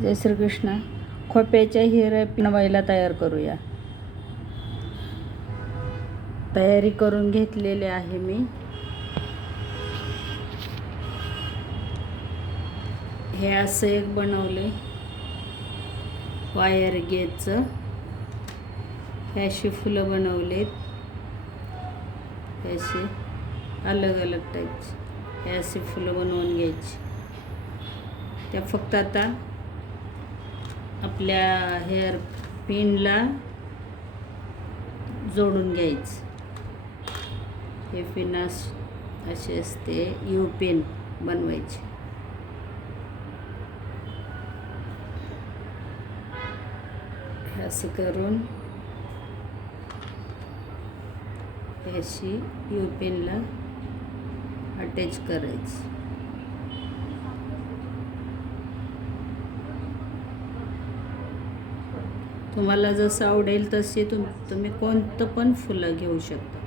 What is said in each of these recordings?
जय श्रीकृष्ण. खोप्याच्या हिरे बनवायला तयार करूया. तयारी करून घेतलेली आहे मी. हे असं एक बनवले वायर गेजचं. हे अशी फुलं बनवलेत. हे असे अलग अलग टाईपचे हे असे फुलं बनवून घ्यायची. त्या फक्त आता आपल्या हेअर पिनला जोडून घ्यायचं. हे पिन असे असते, यू पिन बनवायचे. असं करून अशी यू पिनला अटॅच करायचं. तुम्हाला जसं आवडेल तसे तुम्ही कोणतं पण फुलं घेऊ शकता.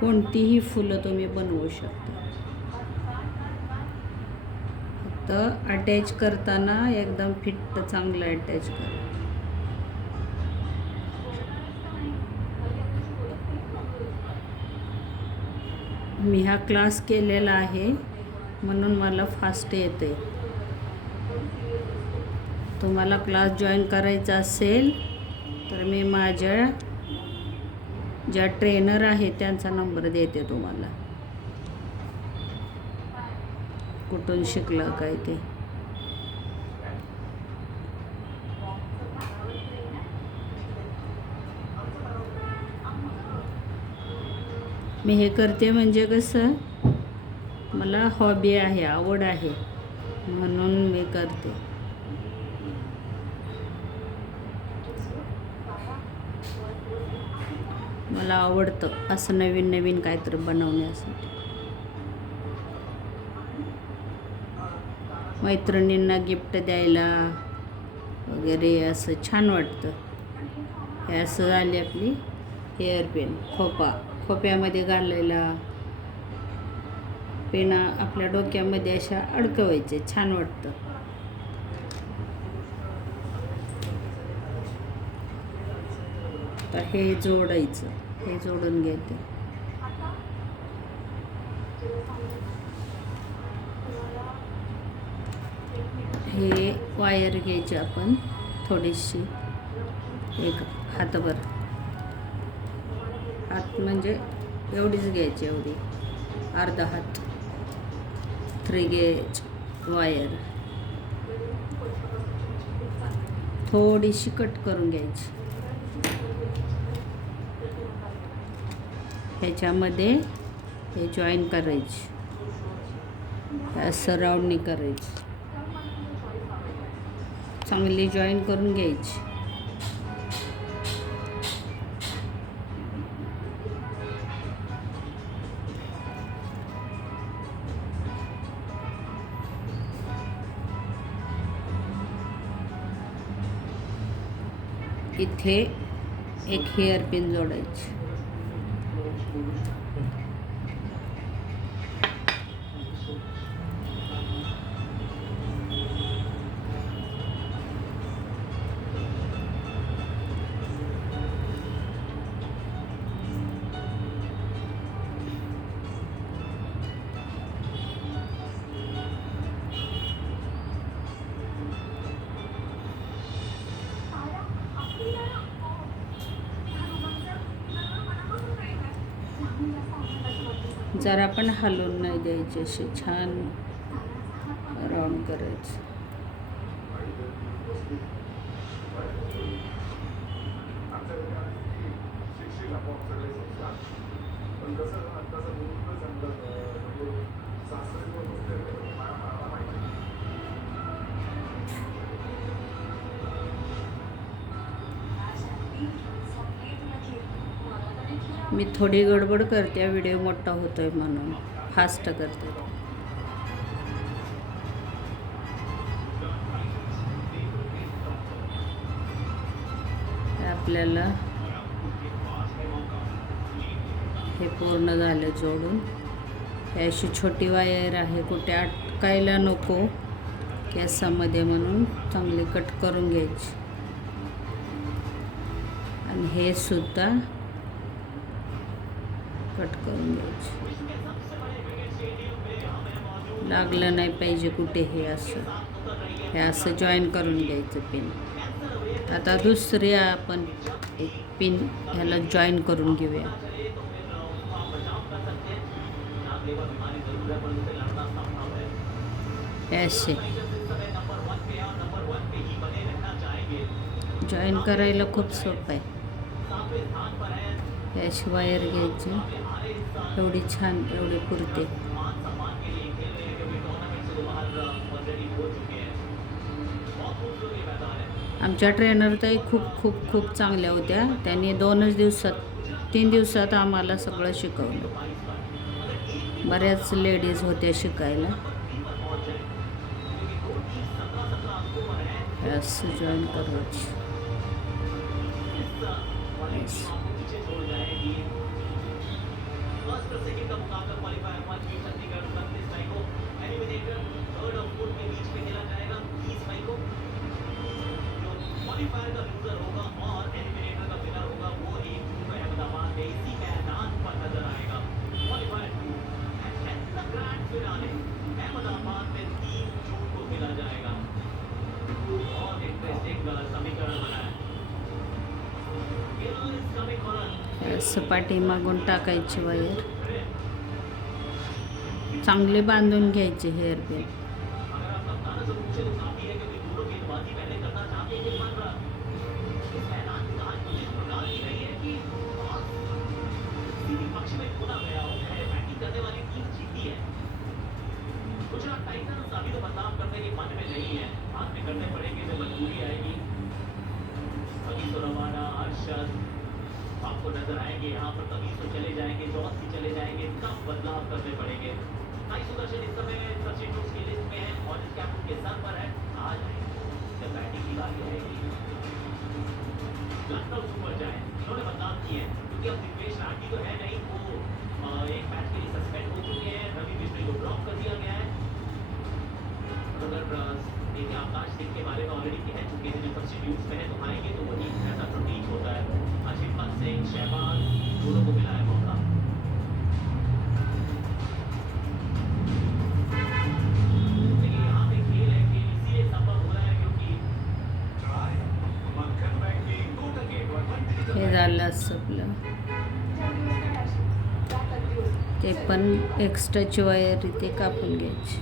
कोणतीही फुलं तुम्ही बनवू शकता. फक्त अटॅच करताना एकदम फिट चांगलं अटॅच करा. मी हा क्लास केलेला आहे म्हणून मला फास्ट येते. तुम्हाला क्लास जॉईन करायचा असेल तर मी माझ्या ज्या ट्रेनर आहे त्यांचा नंबर देते तुम्हाला. कुठून शिकला काय ते. मी हे करते म्हणजे कसं, मला हॉबी आहे, आवड आहे म्हणून मी करते. मला आवडतं असं नवीन नवीन काहीतरी बनवण्यासाठी. मैत्रिणींना गिफ्ट द्यायला वगैरे असं छान वाटतं. हे असं झाली आपली हेअर पिन. खोप्यामध्ये घालायला पेना आपल्या डोक्यामध्ये अशा अडकवायचे, छान वाटतं. तर हे जोडायचं. हे जोडून घेते. हे वायर घ्यायची आपण थोडीशी, एक हातभर. हात म्हणजे एवढीच घ्यायची, एवढी अर्धा हात. 3 गेज वायर थोडीशी कट करून घ्यायची. ह्याच्यामध्ये हे जॉईन करायची. असं राऊंडनी करायची. चांगली जॉईन करून घ्यायची. इथे एक हेअर पिन जोडायची. जरा पण हलवून नाही द्यायचे. असे छान राऊंड करायचे. मी थोडी गडबड करते, व्हिडिओ मोठा होतोय म्हणून फास्ट करते. आपल्याला हे पूर्ण झालं जोडून. ही अशी छोटी वायर आहे, कुठे अटकायला नको. केसामध्ये म्हणून चांगले कट करून घ्यायचे. आणि हे सुद्धा कट करून घ्यायचे. लागलं नाही पाहिजे कुठे. हे असं जॉईन करून घ्यायचं पिन. आता दुसरी आपण एक पिन ह्याला जॉईन करून घेऊया. असे जॉईन करायला खूप सोपं आहे. अशी वायर घ्यायची. एवढी छान, एवढी पुरते. आमच्या ट्रेनर ताई खूप खूप खूप चांगल्या होत्या. त्यांनी 3 दिवसात आम्हाला सगळं शिकवलं. बऱ्याच लेडीज होत्या शिकायला. असं जॉईन करायची. सपाटी मागून टाकायची वायर. चांगले बांधून घ्यायचे हेअर पिन. आपको नजर आएंगे यहाँ पर तभी तो चले जाएंगे, जॉस भी चले जाएंगे, कब बदलाव करने पड़ेंगे। भाई सुदर्शन इस समय सब्स्टिट्यूट्स की लिस्ट में है और इस कैप उनके सर पर है। आज जब बैटिंग की बारी आएगी लखनऊ सुपर जायंट्स इन्होंने बदलाव किए हैं क्योंकि अब दिग्वेश राठी तो है नहीं, वो एक मैच के लिए सस्पेंड हो चुके हैं। रवि बिश्नोई को ड्रॉप कर दिया गया है। अगर देखिए आकाश सिंह के बारे में ऑलरेडी कह चुके हैं, जो सब्स्टिट्यूट्स में है तो आएंगे तो वही ऐसा प्रतीत होता है। अशिफात सिंह, शहबाज दोनों को मिला है मौका। देखिए यहाँ पे खेल है, खेल इसीलिए संभव हो रहा है क्योंकि हे झालं आपलं. ते पण एक्स्ट्राची वायर इथे कापून घ्यायची.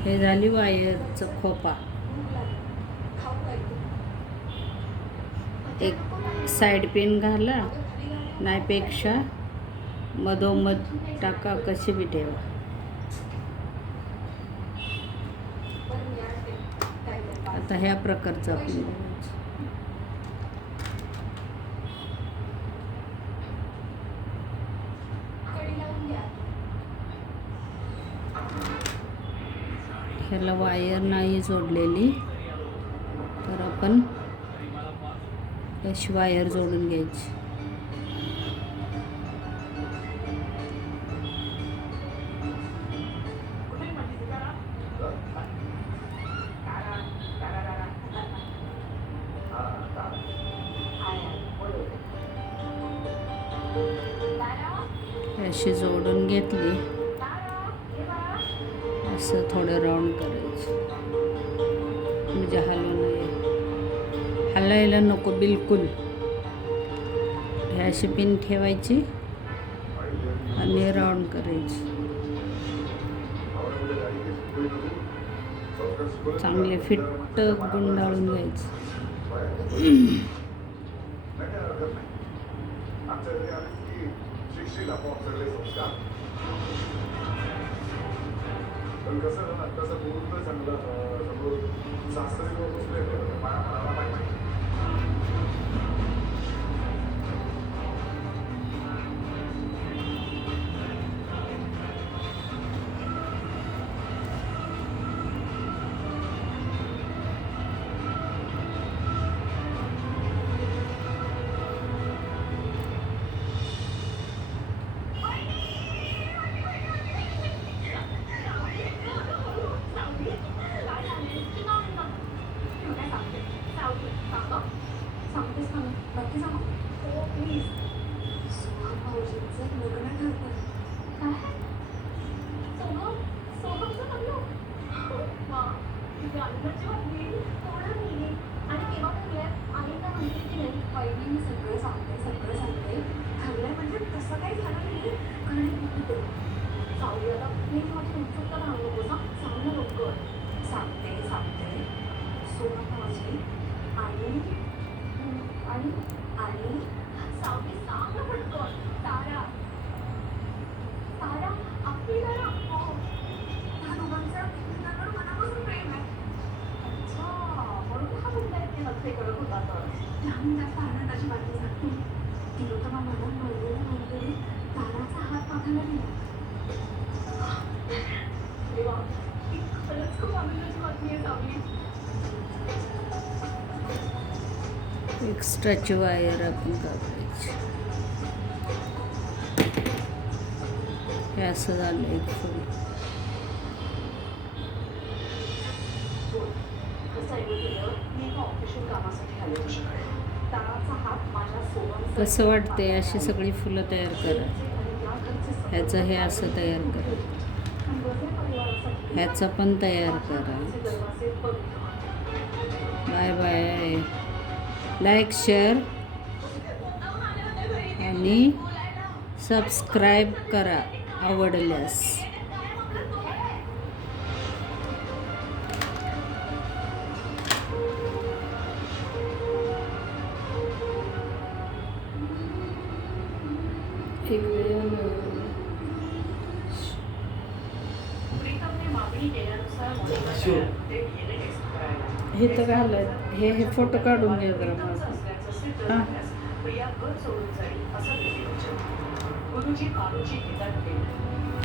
हे झाली वायरचं खोपा. एक साईड पिन घाला, नाहीपेक्षा मधोमध टाका, कशी बी ठेवा. आता ह्या प्रकारचं आपण बघायचं. ह्याला वायर नाही जोडलेली तर आपण अशी वायर जोडून घ्यायची. अशी जोडून घेतली. असं थोडं राऊंड करायचं म्हणजे हलू नये, हलायला नको बिलकुल. हे अशी पिन ठेवायची आणि राऊंड करायची. चांगले फिट गुंडाळून घ्यायचे. प्लीज. सोहम भाऊजींचं लग्न ठरतंय. काय? सोहमचं लग्न? वा, किती आनंदाची बातमी. हो ना मी. आणि केव्हा ठरलंय? आईला म्हणते की नाही? वहिनी मी सगळं सांगते. ठरलंय म्हणजे तसं काही झालं नाही. कारण सावली आता प्लीज माझी उत्सुकता राहू नकोस हा. सांग ना लवकर. सांगते. सोहम भाऊजी आणि सावली सांग ना पटकन. तारा आपली तारा. हो. त्या दोघांचं एकमेकांवर मनापासून प्रेम आहे. अच्छा, म्हणून हा मुद्दा इतके नखरे करत होता तर. त्याहून जास्त आनंदाची बातमी सांगते. तिलोत्तमा मला नवरी ताराचा हात मागायला दिला. देवा, ही खरंच खूप आनंदाची बातमी आहे सावली. एक्स्ट्राची वायर आपण काढायची. हे असं झालं एक फुल. कसं वाटते अशी सगळी फुलं तयार करा. ह्याचं हे असं तयार करा. ह्याचं पण तयार करा. Bye bye. लाईक, शेअर आणि सबस्क्राईब करा आवडल्यास. हे तर घालाय हे फोटो काढून घ्या जरा माझा. हां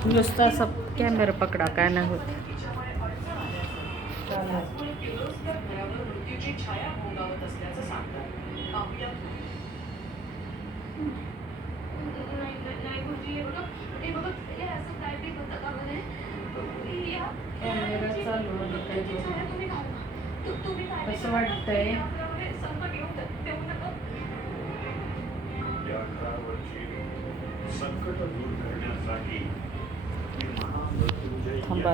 नुसतं असं कॅमेरा पकडा काय नाही होत. कॅमेरा चालू कसं वाटतंय? थांबा.